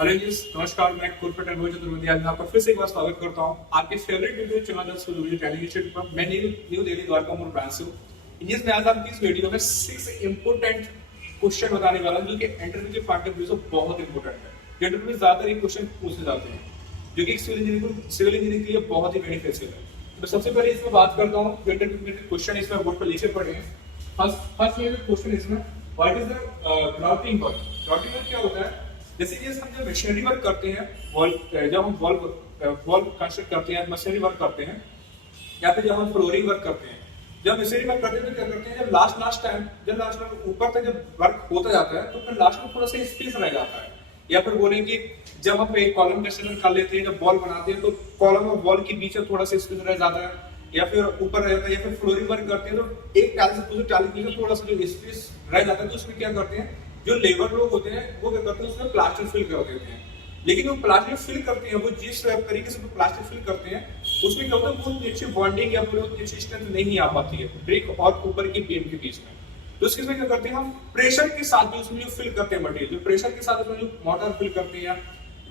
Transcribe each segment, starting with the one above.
Hello जी, नमस्कार। मैं corporate अनुभव चतुर्वेदी आज मैं आपका फिर से एक बार स्वागत करता हूं आपके फेवरेट वीडियो चैनल टेलीविजन पर। मैं न्यू दिल्ली द्वारका मोड़ ब्रांच से हूं। जिसमें आज आपकी इस वीडियो में 6 इंपोर्टेंट क्वेश्चन बताने वाला हूं जो कि इंटरव्यू के पॉइंट ऑफ व्यू से बहुत इंपोर्टेंट है। इंटरव्यू में ज्यादातर ये क्वेश्चन पूछे जाते हैं जो कि सिविल इंजीनियरिंग के लिए बहुत ही बेनिफिशियल है। तो सबसे पहले इसमें बात करता हूँ इंटरव्यू में क्वेश्चन इसमें बोर्ड पर लिखे पड़े हैं। फर्स्ट क्वेश्चन इसमें what is the grouting work. Grouting work क्या होता है? जैसे कि हम जब मशीनरी वर्क करते हैं, जब हम वॉल कंस्ट्रक्ट करते हैं, मशीनरी वर्क करते हैं, या फिर जब हम फ्लोरिंग वर्क करते हैं, जब मशीनरी वर्क करते हैं तो क्या करते हैं, जब लास्ट ऊपर तक जब वर्क होता जाता है तो फिर लास्ट में थोड़ा सा स्पेस रह जाता है। या फिर बोलेंगे जब हम एक कॉलम कंस्ट्रक्शन कर लेते हैं, जब वॉल बनाते हैं तो कॉलम और वॉल के बीच में थोड़ा सा स्पेस रह जाता है, या फिर ऊपर रह जाता है। या फिर फ्लोरिंग वर्क करते हैं तो एक टाइल से दूसरी टाइल के बीच में थोड़ा सा जो स्पेस रह जाता है, तो उसमें क्या करते हैं, जो लेबर लोग होते हैं वो क्या करते हैं, उसमें प्लास्टर फिल कर देते हैं। लेकिन वो प्लास्टर फिल करते हैं, वो जिस तरीके से प्लास्टर फिल करते हैं उसमें क्या होता है, बहुत अच्छी बॉन्डिंग या फिर उतनी अच्छी स्ट्रेंथ नहीं आ पाती है ब्रिक और ऊपर की बीम के बीच में। तो उसके क्या करते हैं, हम प्रेशर के साथ जो उसमें जो फिल करते हैं मटेरियल, जो प्रेशर के साथ उसमें जो मोटर फिल करते हैं,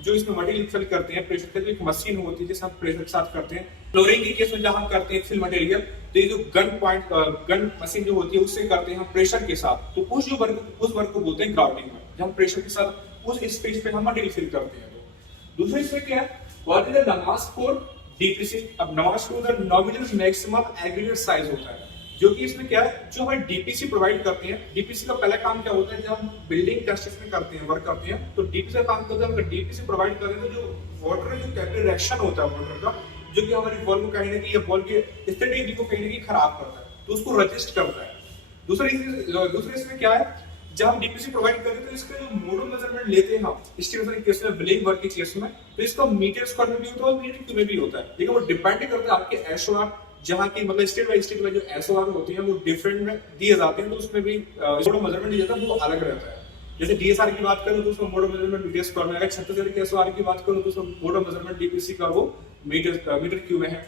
जो इसमें मटेरियल फिल करते हैं, प्रेशर का जो एक मशीन होती है जिसे हम प्रेशर के साथ करते हैं। फ्लोरिंग के केस में जब हम करते हैं फिल मटेरियल, तो ये जो गन मशीन जो होती है उससे करते हैं हम प्रेशर के साथ। तो उस वर्क को बोलते हैं ग्राउटिंग वर्क, जब हम प्रेशर के साथ उस स्पेस पे हम मटेरियल फिल करते हैं। तो दूसरा इसमें क्या है, व्हाट इज द नमाज फॉर डीपीसी। अब नमाज for the nominal maximum aggregate size होता है, जो कि इसमें क्या है, जो हमें डीपीसी प्रोवाइड करते हैं। डीपीसी का पहला काम क्या होता है, जब हम बिल्डिंग कंस्ट्रक्शन करते हैं, वर्क करते हैं, तो डीपीसी का काम करते हैं, अगर डीपीसी प्रोवाइड करें तो जो वाटर जो कैपिलरी रिएक्शन होता है वाटर का, जो कि हमारी वॉल को कहीं ना कहीं या वॉल के स्टेबिलिटी को कहीं ना कहीं खराब करता है, तो उसको रजिस्ट करता है। दूसरा इसमें क्या है, जब हम डीपीसी प्रोवाइड करते हैं तो इसका जो मोडल मेजरमेंट लेते हैं हम स्टील के केस में, बिल्डिंग वर्क के केस में, तो इसका मीटर स्क्वायर में भी होता है और मीटर क्यूब में भी होता है। लेकिन वो डिपेंड करता है आपके एसओआर, जहाँ की मतलब स्टेट बाय जो एसओआर होती है वो डिफरेंट में दिए जाते हैं, तो उसमें भी मोडल मेजरमेंट दिया जाता है वो अलग रहता है। जैसे डीएसआर की बात करूं तो उसमें मोडल मेजरमेंट मीटर स्क्वायर में, अगर छत्तीसगढ़ के एसओआर की बात करूं तो उसमें मोडल मेजरमेंट डीपीसी का वो मीटर क्यूब में है।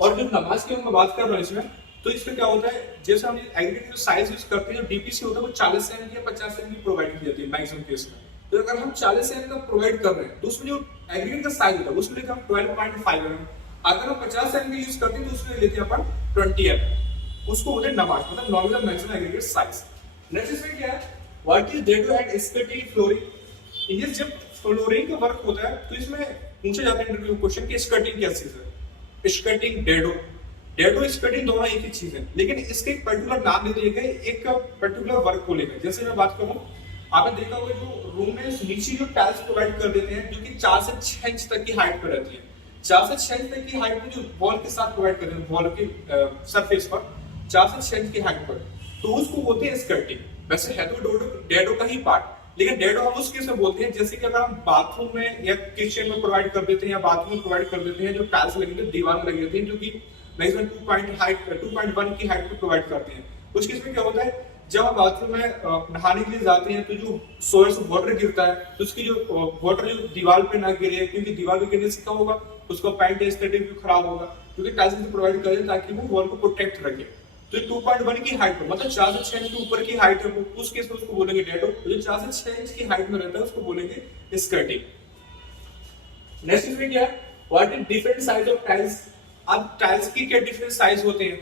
और जो नमाज की मैं बात कर रहा हूँ इसमें, तो इसमें क्या होता है, जैसे हम एग्रीगेट जो साइज यूज करते हैं, जो डीपीसी होता है वो 40 एम या 50 एम की प्रोवाइड की जाती है मैक्सिमम केस में। तो अगर हम 40 एम का प्रोवाइड कर रहे हैं तो उसमें जो एग्रीगेट का साइज होता है उसमें लेते हैं हम 12.5 एम। अगर हम 50 एम का यूज करते हैं तो उसमें लेते हैं अपन 20 एम। उसको बोलते हैं नमाज, मतलब nominal maximum aggregate size. Next इसमें क्या है, what is dado and skirting flooring. ये जब फ्लोरिंग का वर्क होता है तो इसमें पूछे जाते हैं इंटरव्यू क्वेश्चन कि स्कर्टिंग क्या चीज है। स्कर्टिंग डेडो स्कर्टिंग दोनों एक ही चीज है, लेकिन इसके एक पर्टिकुलर नाम दे दिए गए एक पर्टिकुलर वर्क को लेकर। जैसे मैं बात करूं, आपने देखा होगा जो रूम में नीचे जो टाइल्स प्रोवाइड कर देते हैं जो कि 4 से 6 इंच तक की हाइट पर रहती है, 4 से 6 इंच तक की हाइट में जो वॉल के साथ प्रोवाइड करते हैं, वॉल के सरफेस पर 4 से 6 इंच की हाइट पर, तो उसको बोलते हैं स्कर्टिंग। वैसे है तो डेडो का ही पार्ट, लेकिन डेडो हम उस केस में बोलते हैं जैसे कि अगर हम बाथरूम में या किचन में प्रोवाइड कर देते हैं या बाथरूम में प्रोवाइड कर देते हैं, जो टाइल्स लगी होती है दीवार में लगी होती है, जो कि मैक्सिमम 2.1 की हाइट पे प्रोवाइड करते हैं। उस केस में क्या होता है, जब हम बाथरूम में नहाने के लिए जाते हैं तो जो सोर्स वाटर गिरता है तो उसकी जो वाटर जो दीवार पे ना गिरे, क्योंकि दीवार पे गिरने से क्या होगा, उसका पेंट एस्थेटिक भी खराब होगा, क्योंकि टाइल्स प्रोवाइड करें ताकि वो वॉल को प्रोटेक्ट रखे। तो 2.1 की हाइट पर, मतलब 4 से 6 इंच के ऊपर की हाइट है, उस केस में उसको बोलेंगे डेडो। जो 4 से 6 इंच की हाइट में रहता है उसको बोलेंगे स्कर्टिंग। नेक्स्ट इसमें क्या है, what is different size of tiles. अब टाइल्स की क्या डिफरेंट साइज होते हैं,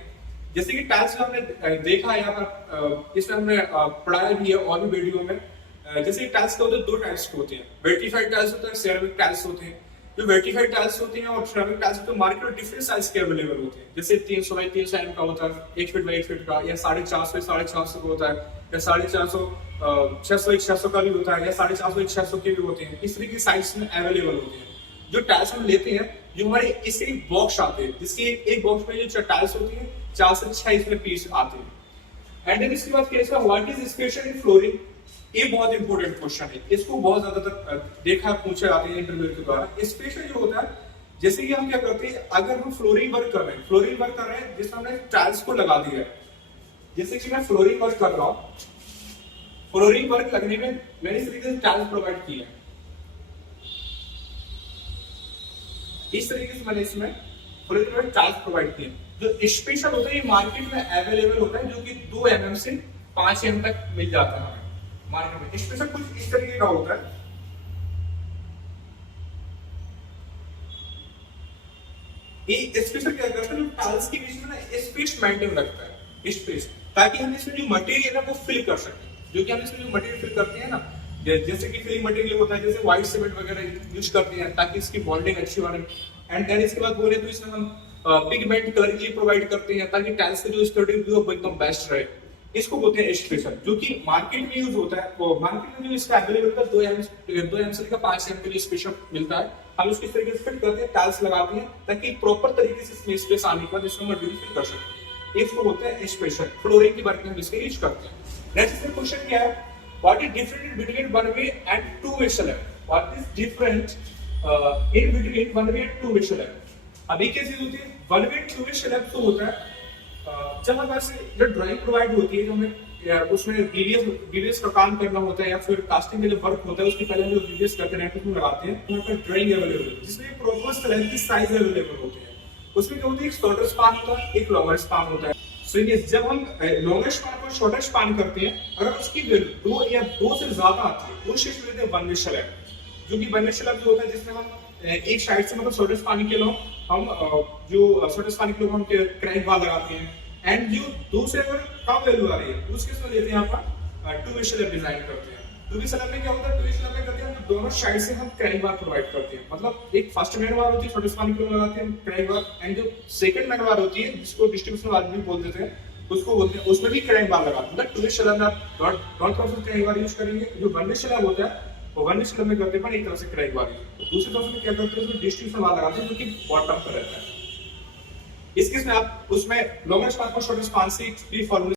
जैसे कि टाइल्स में हमने देखा है यहाँ पर, इसमें हमने पढ़ाया भी है और भी वीडियो में। जैसे टाइल्स के होते हैं, 2 टाइप्स के होते हैं, वर्टिफाइड टाइल्स होते हैं, सेरेमिक टाइल्स होते हैं। जो वर्टिफाइड टाइल्स होते हैं और सेरेमिक टाइल्स होते हैं, मार्केट में डिफरेंट साइज के अवेलेबल होते हैं। जैसे 300 बाई 300 एम का होता है, 1 फीट बाई 1 फीट का, या 450 450 का होता है, या 450 600 600 का भी होता है, या 450 600 के भी होते हैं। इस तरीके की साइज में अवेलेबल होते हैं। जो टाइल्स हम लेते हैं, जो हमारे इस एक बॉक्स आते हैं, जिसकी एक बॉक्स में जो टाइल्स होती है 4 से 6 इसमें पीस आते हैं। एंड देन इसके बाद क्या है, what is special in flooring. ये बहुत इंपॉर्टेंट क्वेश्चन है, इसको बहुत ज्यादातर देखा पूछे जाते हैं इंटरव्यू के द्वारा। स्पेशल जो होता है, जैसे कि हम क्या करते हैं, अगर हम फ्लोरिंग वर्क कर रहे हैं जिसमें हमने टाइल्स को लगा दिया है, जैसे कि मैं फ्लोरिंग वर्क कर रहा हूँ, फ्लोरिंग वर्क लगने में मैंने इस तरीके से टाइल्स प्रोवाइड की है, इस तरीके से मैंने इसमें फ्लोरिंग टाइल्स प्रोवाइड किए। जो स्पेशल होता है ये मार्केट में अवेलेबल होता है, जो कि 2 mm से 5 mm तक मिल जाता है हमें मार्केट में। स्पेशल कुछ इस तरीके का होता है, ये स्पेशल क्या करता है, जो टाइल्स के बीच में ना स्पेस मेंटेन रखता है, स्पेस, ताकि हम इसमें जो मटेरियल है वो फिल कर सकें। जो कि हम इसमें जो मटेरियल फिल करते हैं ना, जैसे कि फिलिंग मटेरियल होता है, जैसे व्हाइट सीमेंट वगैरह यूज करते हैं ताकि इसकी बॉन्डिंग अच्छी बने। एंड देन इसके बाद बोले तो इसमें हम पिगमेंट कलर के लिए प्रोवाइड करते हैं ताकि टाइल्स का जो स्टडी वो एकदम बेस्ट रहे। इसको बोलते हैं स्पेशल, जो कि मार्केट में यूज होता है। वो मार्केट में जो इसका अवेलेबल होता है 2 एम से लेकर 5 एम के लिए स्पेशल मिलता है। हम उसको इस तरीके से फिट करते हैं, टाइल्स लगाते हैं ताकि प्रॉपर तरीके से इसमें स्पेस आने के बाद इसमें मटेरियल फिल कर सकें। इसको बोलते हैं स्पेशल। फ्लोरिंग की वर्क में हम इसका यूज करते हैं। नेक्स्ट क्वेश्चन क्या है, what is different between one way and two way slab? What is different in between one way and two way slab? अभी क्या चीज होती है, one way two way slab तो होता है जब हमारे से जो ड्राइंग प्रोवाइड होती है, जो हमें उसमें बीवीएस का काम करना होता है या फिर कास्टिंग के लिए वर्क होता है, उसके पहले हम जो बीवीएस करते हैं उसमें लगाते हैं, वहाँ पर ड्राइंग अवेलेबल होती है जिसमें प्रॉपर स्लैब की साइज अवेलेबल होती है। उसमें क्या होती है, एक शॉर्टर स्पान होता है, एक लॉन्गर स्पान होता है। सो ये जब हम लॉन्गर स्पान को शॉर्टर स्पान करते हैं, अगर उसकी वैल्यू 2 या 2 से ज्यादा आती है उस केस में लेते हैं वन वे स्लैब, जो कि वन वे स्लैब जो होता है जिसमें हम एक साइड से मतलब शॉर्टेज पानी के लोग हम जो शॉर्टेज पानी के लोग हम क्रैंक बार लगाते हैं। एंड जो 2 से अगर कम वैल्यू आ रही है उस केस में लेते हैं आप टू वे स्लैब डिजाइन करते हैं। टू वे स्लैब में क्या होता है, टू वे स्लैब में करते हैं हम दोनों साइड से हम क्रैंक बार प्रोवाइड करते हैं। मतलब एक फर्स्ट मैन बार होती है, शॉर्टेज पानी के लोग लगाते हैं क्रैंक बार, एंड जो सेकंड मैन बार होती है जिसको डिस्ट्रीब्यूशन बार भी बोल देते हैं, उसको बोलते हैं, उसमें भी क्रैंक बार लगाते हैं। मतलब टू वे स्लैब में आप डॉट प्रोसेस क्रैंक बार यूज करेंगे। जो वन वे स्लैब होता है वो वन वे स्लैब में करते हैं एक तरह से क्रैंक बार, दूसरी तरफ में क्या करते हैं, उसमें डिस्ट्रीब्यूशन बार लगाते हैं जो कि बॉटम पर रहता है। इस केस में आप उसमें लॉन्गर स्पान को शॉर्टर स्पान से भी फॉर्मूले